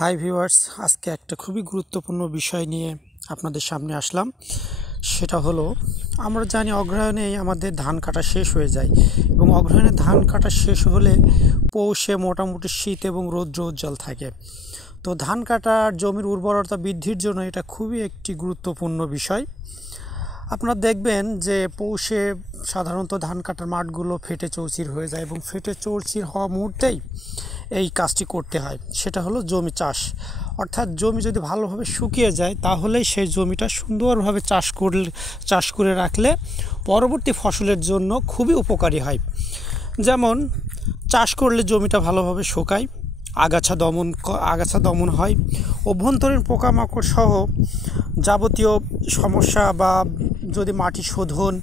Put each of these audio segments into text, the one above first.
Hi viewers, আজকে একটা খুবই গুরুত্বপূর্ণ বিষয় নিয়ে আপনাদের সামনে আসলাম। সেটা হলো, আমরা জানি অগ্রহায়ণেই আমাদের ধান কাটা শেষ হয়ে যায় এবং অগ্রহায়ণে ধান কাটা শেষ হলে পৌষে মোটামুটি শীত এবং রৌদ্র উজ্জ্বল থাকে। তো ধান কাটার জমির উর্বরতা বৃদ্ধির জন্য এটা খুবই একটি গুরুত্বপূর্ণ বিষয়। আপনারা দেখবেন যে পৌষে সাধারণত ধান কাটার মাঠগুলো ফেটে চৌচির হয়ে যায় এবং ফেটে চৌচির হওয়া মুহূর্তেই এই কাজটি করতে হয়। সেটা হলো জমি চাষ, অর্থাৎ জমি যদি ভালোভাবে শুকিয়ে যায় তাহলেই সেই জমিটা সুন্দরভাবে চাষ করে রাখলে পরবর্তী ফসলের জন্য খুবই উপকারী হয়। যেমন চাষ করলে জমিটা ভালোভাবে শুকায়, আগাছা দমন হয়, অভ্যন্তরীণ পোকামাকড় সহ যাবতীয় সমস্যা, বা যদি মাটি শোধন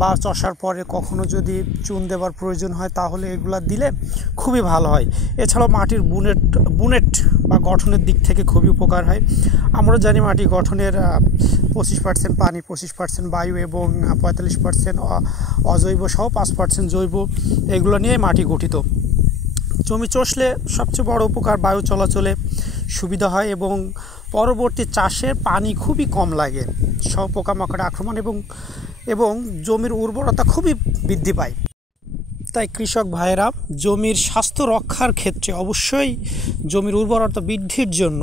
বা চষার পরে কখনো যদি চুন দেওয়ার প্রয়োজন হয় তাহলে এগুলা দিলে খুবই ভালো হয়। এছাড়াও মাটির বুনেট বা গঠনের দিক থেকে খুবই উপকার হয়। আমরা জানি মাটি গঠনের 25% পানি, 25% বায়ু এবং 45% অজৈব সহ 5% জৈব, এগুলো নিয়ে মাটি গঠিত। জমি চষলে সবচেয়ে বড় উপকার, বায়ু চলাচলে সুবিধা হয় এবং পরবর্তী চাষে পানি খুবই কম লাগে, সব পোকামাকড় আক্রমণ এবং জমির উর্বরতা খুবই বৃদ্ধি পায়। তাই কৃষক ভাইয়েরা জমির স্বাস্থ্য রক্ষার ক্ষেত্রে অবশ্যই জমির উর্বরতা বৃদ্ধির জন্য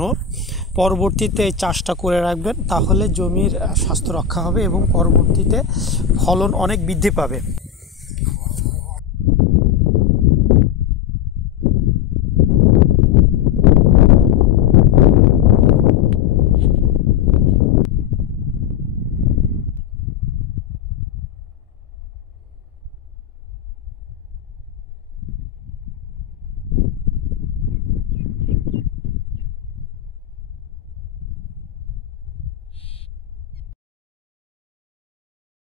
পরবর্তীতে চাষটা করে রাখবেন, তাহলে জমির স্বাস্থ্য রক্ষা হবে এবং পরবর্তীতে ফলন অনেক বৃদ্ধি পাবে।